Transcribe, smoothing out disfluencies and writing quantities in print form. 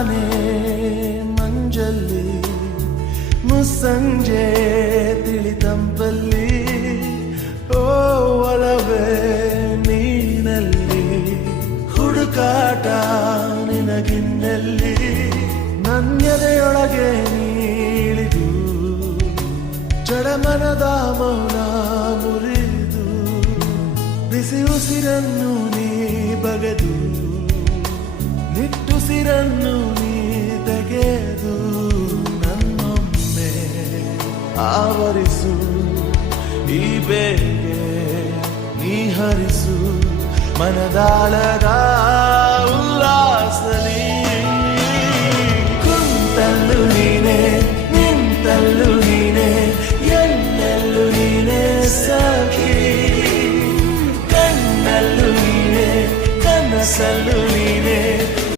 ತಾನೆ ಮಂಜಲ್ಲಿ ಮುಸ್ಸಂಜೆ ತಿಳಿತಂಪಲ್ಲಿ ಓ ಒಲವೇ ನೀನಲ್ಲಿ ಹುಡುಕಾಟ ನಿನಗಿನ್ನಲ್ಲಿ ನನ್ಯದೆಯೊಳಗೆ ನೀಳಿದು ಜಡಮನದ ಮೌನ ಮುರಿದು ಬಿಸಿ ಉಸಿರನ್ನು ನೀ ಬಗೆದು ನಿಟ್ಟುಸಿರನ್ನು ನೀ ತೆಗೆದು ನನ್ನೊಮ್ಮೆ ಆವರಿಸು ಈ ಬೇಗೆ ನೀ ಹರಿಸು ಮನದಾಳದ